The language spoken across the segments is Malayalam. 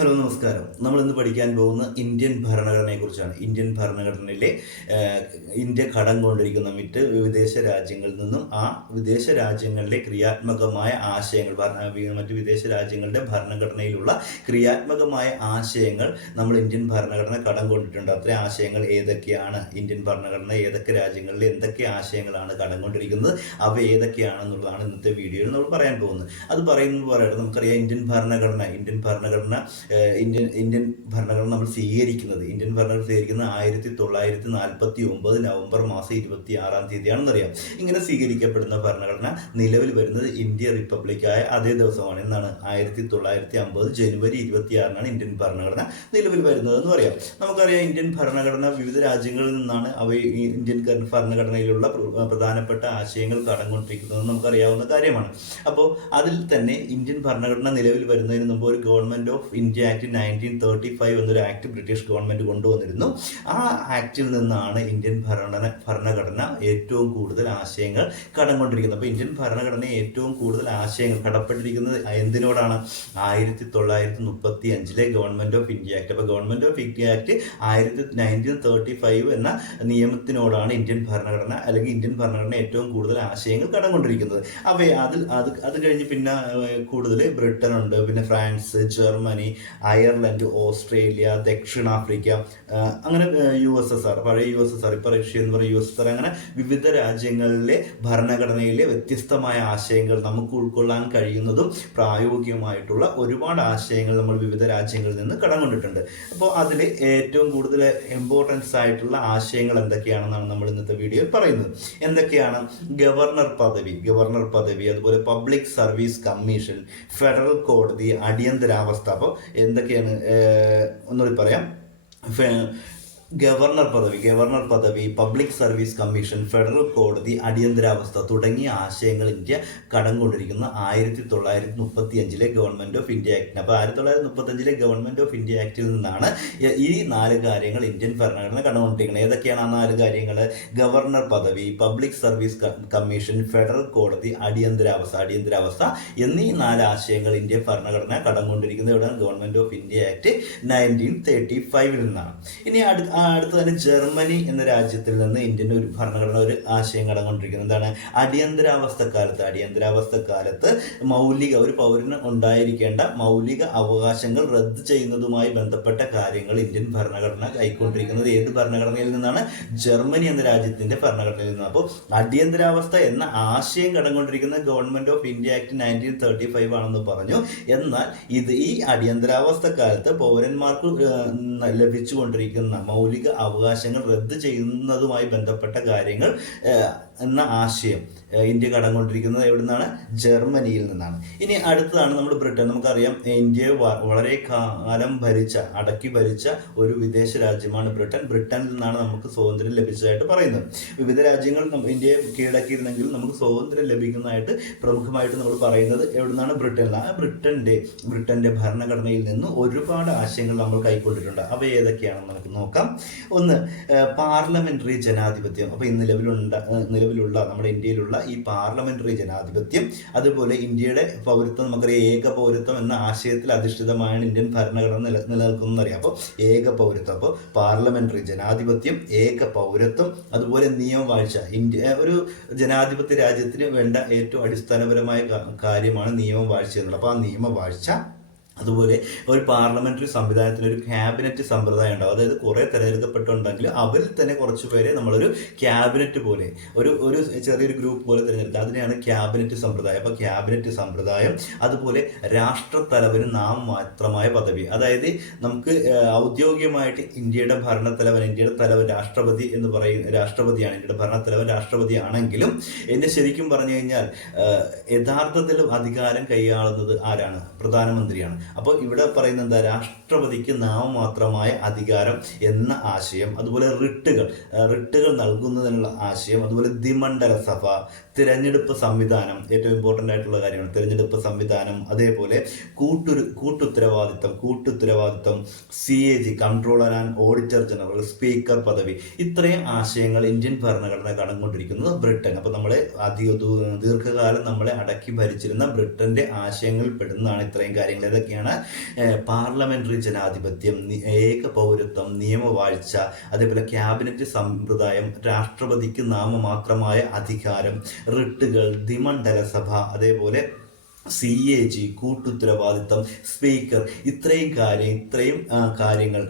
ഹലോ നമസ്കാരം. നമ്മൾ ഇന്ന് പഠിക്കാൻ പോകുന്ന ഇന്ത്യൻ ഭരണഘടനയെക്കുറിച്ചാണ്. ഇന്ത്യൻ ഭരണഘടനയിലെ ഇന്ത്യ കടം കൊണ്ടിരിക്കുന്ന മറ്റ് വിദേശ രാജ്യങ്ങളിൽ നിന്നും ആ വിദേശ രാജ്യങ്ങളിലെ ക്രിയാത്മകമായ ആശയങ്ങൾ മറ്റ് വിദേശ രാജ്യങ്ങളുടെ ഭരണഘടനയിലുള്ള ക്രിയാത്മകമായ ആശയങ്ങൾ നമ്മൾ ഇന്ത്യൻ ഭരണഘടന കടം കൊണ്ടിട്ടുണ്ട്. അത്രയും ആശയങ്ങൾ ഏതൊക്കെയാണ്? ഇന്ത്യൻ ഭരണഘടന ഏതൊക്കെ രാജ്യങ്ങളിൽ എന്തൊക്കെ ആശയങ്ങളാണ് കടം കൊണ്ടിരിക്കുന്നത്? അവ ഏതൊക്കെയാണെന്നുള്ളതാണ് ഇന്നത്തെ വീഡിയോയിൽ നമ്മൾ പറയാൻ പോകുന്നത്. അത് പറയുന്നത് പറയട്ടെ നമുക്കറിയാം ഇന്ത്യൻ ഭരണഘടന ഇന്ത്യൻ ഭരണഘടന ഇന്ത്യൻ ഇന്ത്യൻ ഭരണഘടന നമ്മൾ സ്വീകരിക്കുന്നത്. ഇന്ത്യൻ ഭരണഘടന സ്വീകരിക്കുന്നത് ആയിരത്തി തൊള്ളായിരത്തി നാൽപ്പത്തി ഒമ്പത് നവംബർ മാസം ഇരുപത്തി ആറാം തീയതിയാണെന്നറിയാം. ഇങ്ങനെ സ്വീകരിക്കപ്പെടുന്ന ഭരണഘടന നിലവിൽ വരുന്നത് ഇന്ത്യ റിപ്പബ്ലിക്കായ അതേ ദിവസമാണ് എന്നാണ്. ആയിരത്തി തൊള്ളായിരത്തി അമ്പത് ജനുവരി ഇരുപത്തി ആറിനാണ് ഇന്ത്യൻ ഭരണഘടന നിലവിൽ വരുന്നത് എന്ന് പറയാം. നമുക്കറിയാം ഇന്ത്യൻ ഭരണഘടന വിവിധ രാജ്യങ്ങളിൽ നിന്നാണ് അവ ഇന്ത്യൻ ഭരണഘടനയിലുള്ള പ്രധാനപ്പെട്ട ആശയങ്ങൾ കടന്നുകൊണ്ടിരിക്കുന്നത് നമുക്കറിയാവുന്ന കാര്യമാണ്. അപ്പോൾ അതിൽ തന്നെ ഇന്ത്യൻ ഭരണഘടന നിലവിൽ വരുന്നതിന് മുമ്പ് ഒരു government of India act nineteen thirty five എന്നൊരു ആക്ട് ബ്രിട്ടീഷ് ഗവൺമെന്റ് കൊണ്ടുവന്നിരുന്നു. ആ ആക്റ്റിൽ നിന്നാണ് ഇന്ത്യൻ ഭരണ ഭരണഘടന ഏറ്റവും കൂടുതൽ ആശയങ്ങൾ കടംകൊണ്ടിരിക്കുന്നത് അപ്പോൾ ഇന്ത്യൻ ഭരണഘടന ഏറ്റവും കൂടുതൽ ആശയങ്ങൾ കടപ്പെട്ടിരിക്കുന്നത് എന്തിനോടാണ്? ആയിരത്തി തൊള്ളായിരത്തി മുപ്പത്തി അഞ്ചിലെ ഗവൺമെന്റ് ഓഫ് ഇന്ത്യ ആക്ട്. അപ്പോൾ ഗവൺമെന്റ് ഓഫ് ഇന്ത്യ ആക്ട് ആയിരത്തി നയന്റീൻ തേർട്ടി ഫൈവ് എന്ന നിയമത്തിനോടാണ് ഇന്ത്യൻ ഭരണഘടന അല്ലെങ്കിൽ ഇന്ത്യൻ ഭരണഘടന ഏറ്റവും കൂടുതൽ ആശയങ്ങൾ കടംകൊണ്ടിരിക്കുന്നത് അവയെ അതിൽ അത് അത് കഴിഞ്ഞ് പിന്നെ കൂടുതൽ ബ്രിട്ടൻ ഉണ്ട് പിന്നെ ഫ്രാൻസ് ജർമ്മനി അയർലൻഡ് ഓസ്ട്രേലിയ ദക്ഷിണാഫ്രിക്ക അങ്ങനെ യു എസ് എസ് ആർ പഴയ യു എസ് എസ് ആർ ഇപ്പോൾ റഷ്യ എന്ന് പറയുന്ന യു എസ് എസ് ആർ അങ്ങനെ വിവിധ രാജ്യങ്ങളിലെ ഭരണഘടനയിലെ വ്യത്യസ്തമായ ആശയങ്ങൾ നമുക്ക് ഉൾക്കൊള്ളാൻ കഴിയുന്നതും പ്രായോഗികമായിട്ടുള്ള ഒരുപാട് ആശയങ്ങൾ നമ്മൾ വിവിധ രാജ്യങ്ങളിൽ നിന്ന് കടം കൊണ്ടിട്ടുണ്ട് അപ്പോൾ അതിൽ ഏറ്റവും കൂടുതൽ ഇമ്പോർട്ടൻസ് ആയിട്ടുള്ള ആശയങ്ങൾ എന്തൊക്കെയാണെന്നാണ് നമ്മൾ ഇന്നത്തെ വീഡിയോയിൽ പറയുന്നത്. എന്തൊക്കെയാണ്? ഗവർണർ പദവി ഗവർണർ പദവി അതുപോലെ പബ്ലിക് സർവീസ് കമ്മീഷൻ ഫെഡറൽ കോടതി അടിയന്തരാവസ്ഥ. അപ്പോൾ എന്തൊക്കെയാണ് ഒന്നുകൂടി പറയാം. ഗവർണർ പദവി ഗവർണർ പദവി പബ്ലിക് സർവീസ് കമ്മീഷൻ ഫെഡറൽ കോടതി അടിയന്തരാവസ്ഥ തുടങ്ങിയ ആശയങ്ങൾ ഇന്ത്യ കടം കൊണ്ടിരിക്കുന്ന ആയിരത്തി തൊള്ളായിരത്തി മുപ്പത്തി അഞ്ചിലെ ഗവൺമെന്റ് ഓഫ് ഇന്ത്യ ആക്ടിന് അപ്പോൾ ആയിരത്തി തൊള്ളായിരത്തി മുപ്പത്തി അഞ്ചിലെ ഗവൺമെന്റ് ഓഫ് ഇന്ത്യ ആക്ടിൽ നിന്നാണ് ഈ- നാല് കാര്യങ്ങൾ ഇന്ത്യൻ ഭരണഘടന കടമുകൊണ്ടിരിക്കുന്നത് ഏതൊക്കെയാണ് ആ നാല് കാര്യങ്ങൾ? ഗവർണർ പദവി പബ്ലിക് സർവീസ് കമ്മീഷൻ ഫെഡറൽ കോടതി അടിയന്തരാവസ്ഥ അടിയന്തരാവസ്ഥ എന്നീ നാല് ആശയങ്ങൾ ഇന്ത്യൻ ഭരണഘടന കടം കൊണ്ടിരിക്കുന്നത് ഇവിടെ government of India act nineteen thirty ഫൈവിൽ നിന്നാണ്. ഇനി അടുത്ത അടുത്ത് തന്നെ ജർമ്മനി എന്ന രാജ്യത്തിൽ നിന്ന് ഇന്ത്യൻ ഒരു ഭരണഘടന ഒരു ആശയം കടന്നുകൊണ്ടിരിക്കുന്നത് എന്താണ്? അടിയന്തരാവസ്ഥ കാലത്ത് അടിയന്തരാവസ്ഥ കാലത്ത് മൗലിക ഒരു പൗരന് ഉണ്ടായിരിക്കേണ്ട മൗലിക അവകാശങ്ങൾ റദ്ദ് ചെയ്യുന്നതുമായി ബന്ധപ്പെട്ട കാര്യങ്ങൾ ഇന്ത്യൻ ഭരണഘടന കൈക്കൊണ്ടിരിക്കുന്നത് ഏത് ഭരണഘടനയിൽ നിന്നാണ്? ജർമ്മനി എന്ന രാജ്യത്തിന്റെ ഭരണഘടനയിൽ നിന്ന്. അപ്പോൾ അടിയന്തരാവസ്ഥ എന്ന ആശയം കടന്നുകൊണ്ടിരിക്കുന്ന government of India act nineteen thirty five ആണെന്ന് പറഞ്ഞു. എന്നാൽ ഇത് ഈ അടിയന്തരാവസ്ഥ കാലത്ത് പൗരന്മാർക്ക് ലഭിച്ചുകൊണ്ടിരിക്കുന്ന മൗലിക അവകാശങ്ങൾ റദ്ദ് ചെയ്യുന്നതുമായി ബന്ധപ്പെട്ട കാര്യങ്ങൾ എന്ന ആശയം ഇന്ത്യ കടന്നുകൊണ്ടിരിക്കുന്നത് എവിടെ നിന്നാണ് ജർമ്മനിയിൽ നിന്നാണ്. ഇനി അടുത്തതാണ് നമ്മൾ ബ്രിട്ടൻ. നമുക്കറിയാം ഇന്ത്യയെ വളരെ കാലം ഭരിച്ച അടക്കി ഭരിച്ച ഒരു വിദേശ രാജ്യമാണ് ബ്രിട്ടൻ. ബ്രിട്ടനിൽ നിന്നാണ് നമുക്ക് സ്വാതന്ത്ര്യം ലഭിച്ചതായിട്ട് പറയുന്നത്. വിവിധ രാജ്യങ്ങൾ ഇന്ത്യയെ കീഴടക്കിയിരുന്നെങ്കിൽ നമുക്ക് സ്വാതന്ത്ര്യം ലഭിക്കുന്നതായിട്ട് പ്രമുഖമായിട്ട് നമ്മൾ പറയുന്നത് എവിടെ നിന്നാണ് ബ്രിട്ടനിൽ. ആ ബ്രിട്ടന്റെ ബ്രിട്ടന്റെ ഭരണഘടനയിൽ നിന്ന് ഒരുപാട് ആശയങ്ങൾ നമ്മൾ കൈക്കൊണ്ടിട്ടുണ്ട്. അവ ഏതൊക്കെയാണെന്ന് നമുക്ക് നോക്കാം. ഒന്ന് പാർലമെന്ററി ജനാധിപത്യം. അപ്പോൾ ഈ നിലവിലുണ്ട നിലവിലുള്ള നമ്മുടെ ഇന്ത്യയിലുള്ള ഈ പാർലമെന്ററി ജനാധിപത്യം അതുപോലെ ഇന്ത്യയുടെ പൗരത്വം നമുക്കറിയാം ഏക പൗരത്വം എന്ന ആശയത്തിൽ അധിഷ്ഠിതമായാണ് ഇന്ത്യൻ ഭരണഘടന നില നിലനിൽക്കുന്നത് അറിയാം. അപ്പോൾ ഏക പൗരത്വം അപ്പോൾ പാർലമെന്ററി ജനാധിപത്യം ഏക പൗരത്വം അതുപോലെ നിയമവാഴ്ച ഇന്ത്യ ഒരു ജനാധിപത്യ രാജ്യത്തിന് വേണ്ട ഏറ്റവും അടിസ്ഥാനപരമായ കാര്യമാണ് നിയമവാഴ്ച എന്നുള്ളത്. അപ്പോൾ ആ നിയമവാഴ്ച അതുപോലെ ഒരു പാർലമെന്ററി സംവിധാനത്തിന് ഒരു ക്യാബിനറ്റ് സമ്പ്രദായം ഉണ്ടാവും. അതായത് കുറേ തിരഞ്ഞെടുക്കപ്പെട്ടുണ്ടെങ്കിൽ അവരിൽ തന്നെ കുറച്ച് പേരെ നമ്മളൊരു ക്യാബിനറ്റ് പോലെ ഒരു ഒരു ചെറിയൊരു ഗ്രൂപ്പ് പോലെ തിരഞ്ഞെടുക്കുക. അതിനെയാണ് ക്യാബിനറ്റ് സമ്പ്രദായം. അപ്പോൾ ക്യാബിനറ്റ് സമ്പ്രദായം അതുപോലെ രാഷ്ട്രത്തലവന് നാം മാത്രമായ പദവി. അതായത് നമുക്ക് ഔദ്യോഗികമായിട്ട് ഇന്ത്യയുടെ ഭരണത്തലവൻ ഇന്ത്യയുടെ തലവൻ രാഷ്ട്രപതി എന്ന് പറയുന്ന രാഷ്ട്രപതിയാണ്. ഇന്ത്യയുടെ ഭരണത്തലവൻ രാഷ്ട്രപതിയാണെങ്കിലും എന്നെ ശരിക്കും പറഞ്ഞു കഴിഞ്ഞാൽ യഥാർത്ഥത്തിലും അധികാരം കൈയാളുന്നത് ആരാണ്? പ്രധാനമന്ത്രിയാണ്. അപ്പോൾ ഇവിടെ പറയുന്ന എന്താ? രാഷ്ട്രപതിക്ക് നാമമാത്രമായ അധികാരം എന്ന ആശയം അതുപോലെ റിട്ടുകൾ. റിട്ടുകൾ നൽകുന്നതിനുള്ള ആശയം അതുപോലെ ദ്വിമണ്ഡല സഭ തിരഞ്ഞെടുപ്പ് സംവിധാനം ഏറ്റവും ഇമ്പോർട്ടന്റ് ആയിട്ടുള്ള കാര്യമാണ്. തിരഞ്ഞെടുപ്പ് സംവിധാനം അതേപോലെ കൂട്ടുരു കൂട്ടുത്തരവാദിത്തം കൂട്ടുത്തരവാദിത്തം C A G controller and auditor general speaker പദവി. ഇത്രയും ആശയങ്ങൾ ഇന്ത്യൻ ഭരണഘടന കടന്നുകൊണ്ടിരിക്കുന്നത് ബ്രിട്ടൻ. അപ്പോൾ നമ്മളെ അധിക ദീർഘകാലം നമ്മളെ അടക്കി ഭരിച്ചിരുന്ന ബ്രിട്ടന്റെ ആശയങ്ങളിൽ പെടുന്നതാണ് ഇത്രയും കാര്യങ്ങൾ. ഏതൊക്കെയാണ് ഏതൊക്കെയാണ് പാർലമെന്ററി ജനാധിപത്യം ഏക പൗരത്വം നിയമവാഴ്ച അതേപോലെ ക്യാബിനറ്റ് സമ്പ്രദായം രാഷ്ട്രപതിക്ക് നാമമാത്രമായ അധികാരം റിട്ടുകൾ ദ്വിമണ്ഡല സഭ അതേപോലെ സി എ ജി കൂട്ടുത്തരവാദിത്തം സ്പീക്കർ ഇത്രയും കാര്യം ഇത്രയും കാര്യങ്ങൾ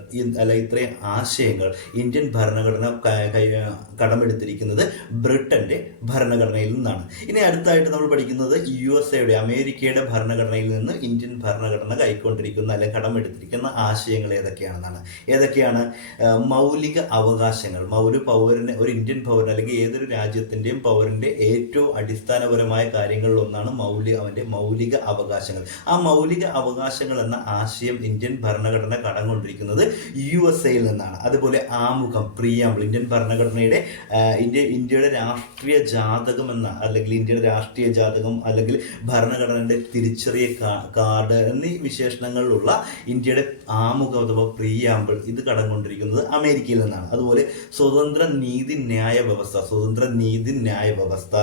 അല്ല ഇത്രയും ആശയങ്ങൾ ഇന്ത്യൻ ഭരണഘടന കടമെടുത്തിരിക്കുന്നത് ബ്രിട്ടന്റെ ഭരണഘടനയിൽ നിന്നാണ്. ഇനി അടുത്തായിട്ട് നമ്മൾ പഠിക്കുന്നത് യു എസ് എയുടെ അമേരിക്കയുടെ ഭരണഘടനയിൽ നിന്ന് ഇന്ത്യൻ ഭരണഘടന കൈക്കൊണ്ടിരിക്കുന്ന അല്ലെ കടമെടുത്തിരിക്കുന്ന ആശയങ്ങൾ ഏതൊക്കെയാണെന്നാണ്. ഏതൊക്കെയാണ്? മൗലിക അവകാശങ്ങൾ മൗര പൗരന് ഒരു ഇന്ത്യൻ പൗരൻ അല്ലെങ്കിൽ ഏതൊരു രാജ്യത്തിന്റെയും പൗരന്റെ ഏറ്റവും അടിസ്ഥാനപരമായ കാര്യങ്ങളിൽ ഒന്നാണ് മൗലിക അവന്റെ മൗലിക അവകാശങ്ങൾ. ആ മൗലിക അവകാശങ്ങൾ എന്ന ആശയം ഇന്ത്യൻ ഭരണഘടന കടന്നുകൊണ്ടിരിക്കുന്നത് യു എസ് എയിൽ നിന്നാണ്. അതുപോലെ ആമുഖം പ്രിയാമ്പിൾ ഇന്ത്യൻ ഭരണഘടനയുടെ ഇന്ത്യ ഇന്ത്യയുടെ രാഷ്ട്രീയ ജാതകം എന്ന അല്ലെങ്കിൽ ഇന്ത്യയുടെ രാഷ്ട്രീയ ജാതകം അല്ലെങ്കിൽ ഭരണഘടനയുടെ തിരിച്ചറിയ കാർഡ് എന്നീ വിശേഷണങ്ങളിലുള്ള ഇന്ത്യയുടെ ആമുഖം അഥവാ പ്രിയാമ്പിൾ ഇത് കടന്നുകൊണ്ടിരിക്കുന്നത് അമേരിക്കയിൽ നിന്നാണ്. അതുപോലെ സ്വതന്ത്ര നീതി ന്യായ വ്യവസ്ഥ സ്വതന്ത്ര നീതി ന്യായ വ്യവസ്ഥ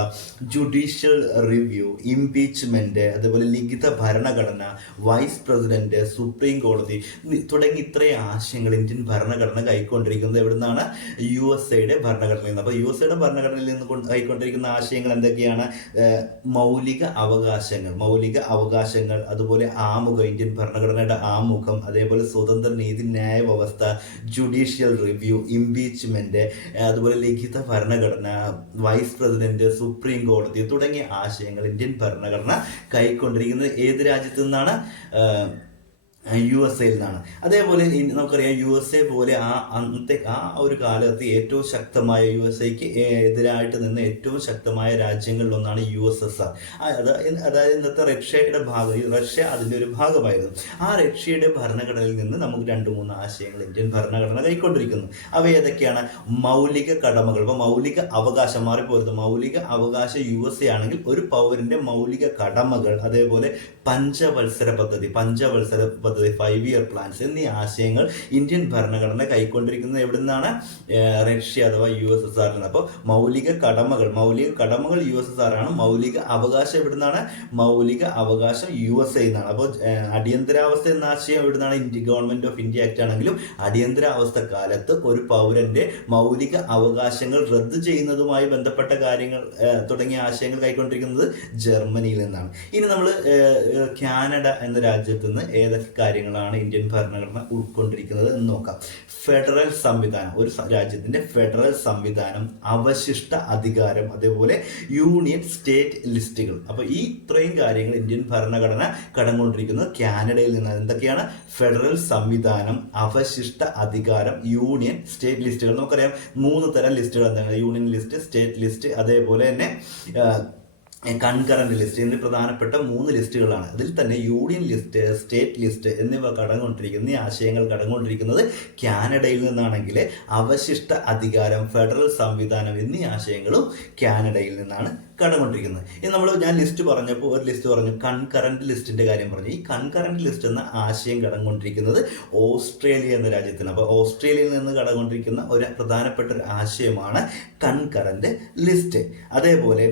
ജുഡീഷ്യൽ റിവ്യൂ ഇംപീച്ച്മെന്റ് അതുപോലെ ലിഖിത ഭരണഘടന വൈസ് പ്രസിഡന്റ് സുപ്രീം കോടതി തുടങ്ങി ഇത്രയും ആശയങ്ങൾ ഇന്ത്യൻ ഭരണഘടന കൈക്കൊണ്ടിരിക്കുന്നത് എവിടുന്നാണ്? യു എസ് എയുടെ ഭരണഘടനയിൽ നിന്ന്. അപ്പോൾ യു എസ് എയുടെ ഭരണഘടനയിൽ നിന്ന് കൊണ്ട് കൈക്കൊണ്ടിരിക്കുന്ന ആശയങ്ങൾ എന്തൊക്കെയാണ്? മൗലിക അവകാശങ്ങൾ മൗലിക അവകാശങ്ങൾ അതുപോലെ ആമുഖം ഇന്ത്യൻ ഭരണഘടനയുടെ ആമുഖം അതേപോലെ സ്വതന്ത്ര നീതി ന്യായ വ്യവസ്ഥ ജുഡീഷ്യൽ റിവ്യൂ ഇംപീച്ച്മെന്റ് അതുപോലെ ലിഖിത ഭരണഘടന വൈസ് പ്രസിഡന്റ് സുപ്രീം കോടതി തുടങ്ങിയ ആശയങ്ങൾ ഇന്ത്യൻ ഭരണഘടന കൈക്കൊണ്ടിരിക്കുന്നത് ഏത് രാജ്യത്തു നിന്നാണ്? യു എസ് എയിൽ നിന്നാണ്. അതേപോലെ നമുക്കറിയാം യു എസ് എ പോലെ ആ അന്നത്തെ ആ ഒരു കാലത്ത് ഏറ്റവും ശക്തമായ യു എസ് എക്ക് എതിരായിട്ട് നിന്ന് ഏറ്റവും ശക്തമായ രാജ്യങ്ങളിലൊന്നാണ് യു എസ് എസ് ആർ അതായത് ഇന്നത്തെ റഷ്യയുടെ ഭാഗം റഷ്യ അതിന്റെ ഒരു ഭാഗമായിരുന്നു. ആ റഷ്യയുടെ ഭരണഘടനയിൽ നിന്ന് നമുക്ക് രണ്ട് മൂന്ന് ആശയങ്ങൾ ഇന്ത്യൻ ഭരണഘടന കൈക്കൊണ്ടിരിക്കുന്നു. അവ ഏതൊക്കെയാണ്? മൗലിക കടമകൾ. ഇപ്പോൾ മൗലിക അവകാശം മാറിപ്പോരുത്. മൗലിക അവകാശം യു എസ് എ ആണെങ്കിൽ ഒരു പൗരന്റെ മൗലിക കടമകൾ അതേപോലെ പഞ്ചവത്സര പദ്ധതി പഞ്ചവത്സര പദ്ധതി ഫൈവ് ഇയർ പ്ലാൻസ് എന്നീ ആശയങ്ങൾ ഇന്ത്യൻ ഭരണഘടന കൈക്കൊണ്ടിരിക്കുന്നത് എവിടെ നിന്നാണ് റഷ്യ അഥവാ യു എസ് എസ് ആറിൽ നിന്ന്. അപ്പോൾ മൗലിക കടമകൾ മൗലിക കടമകൾ യു എസ് എസ് ആറാണ്. മൗലിക അവകാശം എവിടെ നിന്നാണ് മൗലിക അവകാശം യു എസ് എ നിന്നാണ് അപ്പോൾ അടിയന്തരാവസ്ഥ എന്ന ആശയം എവിടെ നിന്നാണ് India government of India act ആണെങ്കിലും അടിയന്തരാവസ്ഥ കാലത്ത് ഒരു പൗരന്റെ മൗലിക അവകാശങ്ങൾ റദ്ദ് ചെയ്യുന്നതുമായി ബന്ധപ്പെട്ട കാര്യങ്ങൾ തുടങ്ങിയ ആശയങ്ങൾ കൈക്കൊണ്ടിരിക്കുന്നത് ജർമ്മനിയിൽ നിന്നാണ്. ഇനി നമ്മൾ കാനഡ എന്ന രാജ്യത്ത് നിന്ന് ഏതൊക്കെ കാര്യങ്ങളാണ് ഇന്ത്യൻ ഭരണഘടന ഉൾക്കൊണ്ടിരിക്കുന്നത് എന്ന് നോക്കാം. ഫെഡറൽ സംവിധാനം ഒരു രാജ്യത്തിന്റെ ഫെഡറൽ സംവിധാനം അവശിഷ്ട അധികാരം അതേപോലെ യൂണിയൻ സ്റ്റേറ്റ് ലിസ്റ്റുകൾ. അപ്പൊ ഈ ഇത്രയും കാര്യങ്ങൾ ഇന്ത്യൻ ഭരണഘടന കടന്നുകൊണ്ടിരിക്കുന്നത് കാനഡയിൽ നിന്നാണ് എന്തൊക്കെയാണ് ഫെഡറൽ സംവിധാനം അവശിഷ്ട അധികാരം യൂണിയൻ സ്റ്റേറ്റ് ലിസ്റ്റുകൾ. നമുക്കറിയാം മൂന്ന് തരം ലിസ്റ്റുകൾ എന്താണ്? യൂണിയൻ ലിസ്റ്റ് സ്റ്റേറ്റ് ലിസ്റ്റ് അതേപോലെ തന്നെ കൺകറന്റ് ലിസ്റ്റ് എന്നീ പ്രധാനപ്പെട്ട മൂന്ന് ലിസ്റ്റുകളാണ്. അതിൽ തന്നെ യൂണിയൻ ലിസ്റ്റ് സ്റ്റേറ്റ് ലിസ്റ്റ് എന്നിവ കടന്നുകൊണ്ടിരിക്കുന്ന ഈ ആശയങ്ങൾ കടന്നുകൊണ്ടിരിക്കുന്നത് കാനഡയിൽ നിന്നാണെങ്കിൽ അവശിഷ്ട അധികാരം ഫെഡറൽ സംവിധാനം എന്നീ ആശയങ്ങളും കാനഡയിൽ നിന്നാണ് കടംകൊണ്ടിരിക്കുന്നത് ഇനി നമ്മൾ ഞാൻ ലിസ്റ്റ് പറഞ്ഞപ്പോൾ ഒരു ലിസ്റ്റ് പറഞ്ഞു. കൺകറന്റ് ലിസ്റ്റിന്റെ കാര്യം പറഞ്ഞു. ഈ കൺകറന്റ് ലിസ്റ്റ് എന്ന ആശയം കടന്നുകൊണ്ടിരിക്കുന്നത് ഓസ്ട്രേലിയ എന്ന രാജ്യത്തിന് അപ്പോൾ ഓസ്ട്രേലിയയിൽ നിന്ന് കടന്നുകൊണ്ടിരിക്കുന്ന ഒരു പ്രധാനപ്പെട്ട ഒരു ആശയമാണ് കൺകറന്റ് ലിസ്റ്റ് അതേപോലെ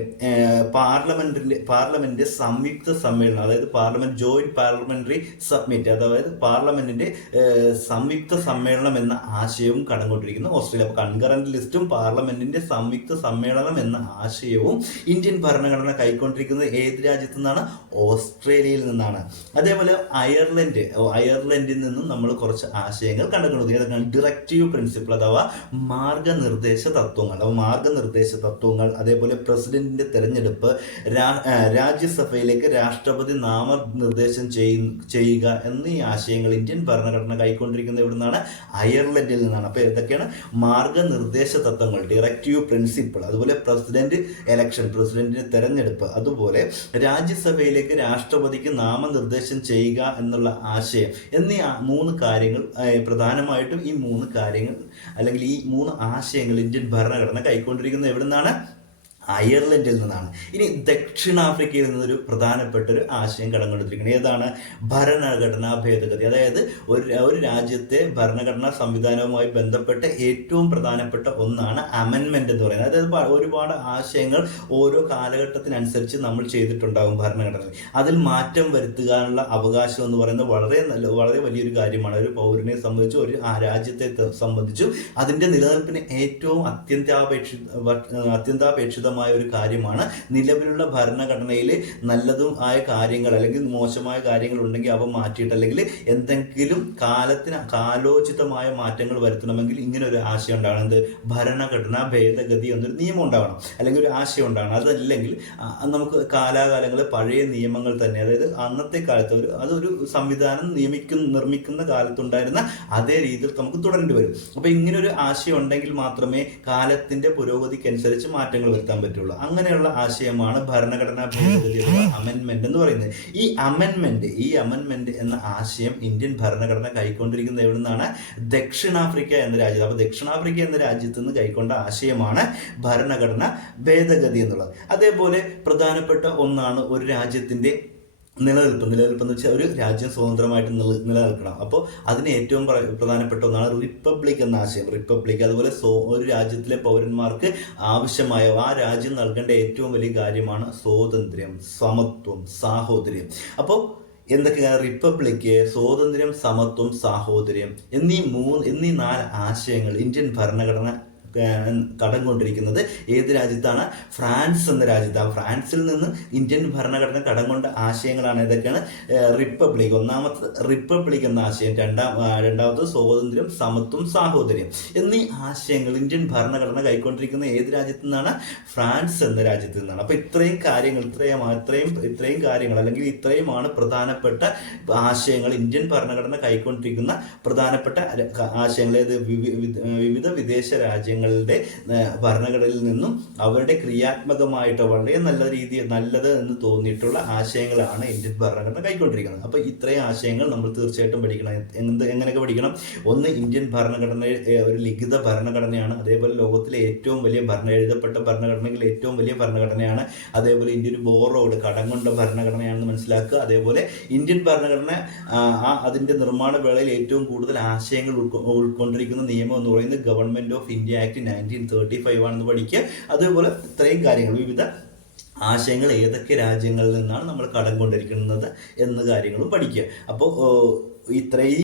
പാർലമെന്റിന്റെ പാർലമെന്റിന്റെ സംയുക്ത സമ്മേളനം അതായത് പാർലമെന്റ് ജോയിന്റ് പാർലമെന്ററി സബ്മിറ്റ് അതായത് പാർലമെന്റിന്റെ സംയുക്ത സമ്മേളനം എന്ന ആശയവും കടന്നുകൊണ്ടിരിക്കുന്നു ഓസ്ട്രേലിയ. അപ്പോൾ കൺകറന്റ് ലിസ്റ്റും പാർലമെന്റിന്റെ സംയുക്ത സമ്മേളനം എന്ന ആശയവും ഇന്ത്യൻ ഭരണഘടന കൈക്കൊണ്ടിരിക്കുന്നത് ഏത് രാജ്യത്തു നിന്നാണ്? ഓസ്ട്രേലിയയിൽ നിന്നാണ്. അതേപോലെ അയർലൻഡ് അയർലൻഡിൽ നിന്നും നമ്മൾ കുറച്ച് ആശയങ്ങൾ കണ്ടുകൊണ്ടു ഏതൊക്കെയാണ് ഡിറക്റ്റീവ് പ്രിൻസിപ്പിൾ അഥവാ മാർഗനിർദ്ദേശ തത്വങ്ങൾ. അഥവാ മാർഗനിർദ്ദേശ തത്വങ്ങൾ അതേപോലെ പ്രസിഡന്റിന്റെ തെരഞ്ഞെടുപ്പ് രാജ്യസഭയിലേക്ക് രാഷ്ട്രപതി നാമനിർദ്ദേശം ചെയ്യ- ചെയ്യുക എന്നീ ആശയങ്ങൾ ഇന്ത്യൻ ഭരണഘടന കൈക്കൊണ്ടിരിക്കുന്നത് എവിടെ നിന്നാണ് അയർലൻഡിൽ നിന്നാണ്. അപ്പോൾ ഏതൊക്കെയാണ് മാർഗനിർദ്ദേശ തത്വങ്ങൾ ഡിറക്റ്റീവ് പ്രിൻസിപ്പിൾ അതുപോലെ പ്രസിഡന്റ് എലക്ഷൻ പ്രസിഡന്റിന്റെ തെരഞ്ഞെടുപ്പ്. അതുപോലെ രാജ്യസഭയിലേക്ക് രാഷ്ട്രപതിക്ക് നാമനിർദ്ദേശം ചെയ്യുക എന്നുള്ള ആശയം. എന്നീ മൂന്ന് കാര്യങ്ങൾ പ്രധാനമായിട്ടും ഈ മൂന്ന് കാര്യങ്ങൾ അല്ലെങ്കിൽ ഈ മൂന്ന് ആശയങ്ങൾ ഇന്ത്യൻ ഭരണഘടന കൈക്കൊണ്ടിരിക്കുന്നത് എവിടെ നിന്നാണ് അയർലൻഡിൽ നിന്നാണ്. ഇനി ദക്ഷിണാഫ്രിക്കയിൽ നിന്നൊരു പ്രധാനപ്പെട്ട ഒരു ആശയം കടന്നുകൊണ്ടിരിക്കുന്നത് ഏതാണ്? ഭരണഘടനാ ഭേദഗതി. അതായത് ഒരു ഒരു രാജ്യത്തെ ഭരണഘടനാ സംവിധാനവുമായി ബന്ധപ്പെട്ട ഏറ്റവും പ്രധാനപ്പെട്ട ഒന്നാണ് അമൻമെന്റ് എന്ന് പറയുന്നത്. അതായത് ഒരുപാട് ആശയങ്ങൾ ഓരോ കാലഘട്ടത്തിനനുസരിച്ച് നമ്മൾ ചെയ്തിട്ടുണ്ടാകും ഭരണഘടനയിൽ. അതിൽ മാറ്റം വരുത്തുവാനുള്ള അവകാശം എന്ന് പറയുന്നത് വളരെ നല്ല വളരെ വലിയൊരു കാര്യമാണ്. ഒരു പൗരനെ സംബന്ധിച്ചു ഒരു ആ രാജ്യത്തെ സംബന്ധിച്ചു അതിന്റെ നിലനിൽപ്പിന് ഏറ്റവും അത്യന്താപേക്ഷിത വ- അത്യന്താപേക്ഷിതമായ ഒരു കാര്യമാണ്. നിലവിലുള്ള ഭരണഘടനയിൽ നല്ലതും ആയ കാര്യങ്ങൾ അല്ലെങ്കിൽ മോശമായ കാര്യങ്ങൾ ഉണ്ടെങ്കിൽ അവ മാറ്റിയിട്ട് അല്ലെങ്കിൽ എന്തെങ്കിലും കാലത്തിന് കാലോചിതമായ മാറ്റങ്ങൾ വരുത്തണമെങ്കിൽ ഇങ്ങനെ ഒരു ആശയം ഉണ്ടാകണം എന്ത്? ഭരണഘടന ഭേദഗതി എന്നൊരു നിയമം ഉണ്ടാവണം. അല്ലെങ്കിൽ ഒരു ആശയം ഉണ്ടാകണം അതല്ലെങ്കിൽ നമുക്ക് കാലാകാലങ്ങളിൽ പഴയ നിയമങ്ങൾ തന്നെ അതായത് അന്നത്തെ കാലത്ത് ഒരു അതൊരു സംവിധാനം നിയമിക്കുന്ന നിർമ്മിക്കുന്ന കാലത്തുണ്ടായിരുന്ന അതേ രീതിയിൽ നമുക്ക് തുടരേണ്ടി വരും. അപ്പൊ ഇങ്ങനെ ഒരു ആശയം ഉണ്ടെങ്കിൽ മാത്രമേ കാലത്തിന്റെ പുരോഗതിക്കനുസരിച്ച് മാറ്റങ്ങൾ വരുത്താൻ പറ്റുള്ളൂ. അങ്ങനെയുള്ള ആശയമാണ് ഭരണഘടനാ ഭേദഗതിയിലുള്ള അമെന്മെന്റ് എന്ന് പറയുന്നത്. ഈ അമെൻമെന്റ് ഈ അമെൻമെന്റ് എന്ന ആശയം ഇന്ത്യൻ ഭരണഘടന കൈക്കൊണ്ടിരിക്കുന്നത് എവിടെ നിന്നാണ് ദക്ഷിണാഫ്രിക്ക എന്ന രാജ്യത്ത്. അപ്പൊ ദക്ഷിണാഫ്രിക്ക എന്ന രാജ്യത്ത് നിന്ന് കൈക്കൊണ്ട ആശയമാണ് ഭരണഘടന ഭേദഗതി എന്നുള്ളത്. അതേപോലെ പ്രധാനപ്പെട്ട ഒന്നാണ് ഒരു രാജ്യത്തിന്റെ നിലനിൽപ്പ്. നിലനിൽപ്പ് എന്ന് വെച്ചാൽ ഒരു രാജ്യം സ്വതന്ത്രമായിട്ട് നില- നിലനിൽക്കണം. അപ്പോൾ അതിന് ഏറ്റവും പ്ര- പ്രധാനപ്പെട്ട ഒന്നാണ് റിപ്പബ്ലിക് എന്ന ആശയം. റിപ്പബ്ലിക് അതുപോലെ സോ ഒരു രാജ്യത്തിലെ പൗരന്മാർക്ക് ആവശ്യമായ ആ രാജ്യം നൽകേണ്ട ഏറ്റവും വലിയ കാര്യമാണ് സ്വാതന്ത്ര്യം സമത്വം സാഹോദര്യം. അപ്പോൾ എന്തൊക്കെയാണ് റിപ്പബ്ലിക്ക് സ്വാതന്ത്ര്യം സമത്വം സാഹോദര്യം എന്നീ മൂന്ന് എന്നീ നാല് ആശയങ്ങൾ ഇന്ത്യൻ ഭരണഘടന കടം കൊണ്ടിരിക്കുന്നത്. ഏത് രാജ്യത്താണ്? ഫ്രാൻസ് എന്ന രാജ്യത്താണ് ഫ്രാൻസിൽ നിന്ന് ഇന്ത്യൻ ഭരണഘടന കടം കൊണ്ട ആശയങ്ങളാണ് ഇതൊക്കെയാണ് റിപ്പബ്ലിക്. ഒന്നാമത്തെ റിപ്പബ്ലിക് എന്ന ആശയം രണ്ടാം രണ്ടാമത് സ്വാതന്ത്ര്യം സമത്വം സാഹോദര്യം എന്നീ ആശയങ്ങൾ ഇന്ത്യൻ ഭരണഘടന കൈക്കൊണ്ടിരിക്കുന്ന ഏത് രാജ്യത്തു നിന്നാണ്? ഫ്രാൻസ് എന്ന രാജ്യത്തു നിന്നാണ്. അപ്പൊ ഇത്രയും കാര്യങ്ങൾ ഇത്രയും ഇത്രയും ഇത്രയും കാര്യങ്ങൾ അല്ലെങ്കിൽ ഇത്രയുമാണ് പ്രധാനപ്പെട്ട ആശയങ്ങൾ ഇന്ത്യൻ ഭരണഘടന കൈക്കൊണ്ടിരിക്കുന്ന പ്രധാനപ്പെട്ട ആശയങ്ങൾ. ഏത്? വിവിധ വിദേശ രാജ്യങ്ങളുടെ ഏഹ്, ഭരണഘടനയിൽ നിന്നും അവരുടെ ക്രിയാത്മകമായിട്ട് വളരെ നല്ല രീതി നല്ലത് എന്ന് തോന്നിയിട്ടുള്ള ആശയങ്ങളാണ് ഇന്ത്യൻ ഭരണഘടന കൈക്കൊണ്ടിരിക്കുന്നത്. അപ്പോൾ ഇത്രയും ആശയങ്ങൾ നമ്മൾ തീർച്ചയായിട്ടും പഠിക്കണം. എന്ത് എങ്ങനെയൊക്കെ പഠിക്കണം? ഒന്ന് ഇന്ത്യൻ ഭരണഘടന ഒരു ലിഖിത ഭരണഘടനയാണ്. അതേപോലെ ലോകത്തിലെ ഏറ്റവും വലിയ ഭരണ എഴുതപ്പെട്ട ഭരണഘടനയിൽ ഏറ്റവും വലിയ ഭരണഘടനയാണ്. അതേപോലെ ഇന്ത്യ ഒരു ബോറോഡ് കടം കൊണ്ട ഭരണഘടനയാണെന്ന് മനസ്സിലാക്കുക. അതേപോലെ ഇന്ത്യൻ ഭരണഘടന ആ, അതിന്റെ നിർമ്മാണ വേളയിൽ ഏറ്റവും കൂടുതൽ ആശയങ്ങൾ ഉൾക്കൊ- ഉൾക്കൊണ്ടിരിക്കുന്ന നിയമം എന്ന് പറയുന്നത് government of India act nineteen thirty five ആണെന്ന് പഠിക്കുക. അതേപോലെ ഇത്രയും കാര്യങ്ങൾ വിവിധ ആശയങ്ങൾ ഏതൊക്കെ രാജ്യങ്ങളിൽ നിന്നാണ് നമ്മൾ കടം കൊണ്ടിരിക്കുന്നത് എന്ന കാര്യങ്ങളും പഠിക്കുക. അപ്പോൾ ഇത്രയും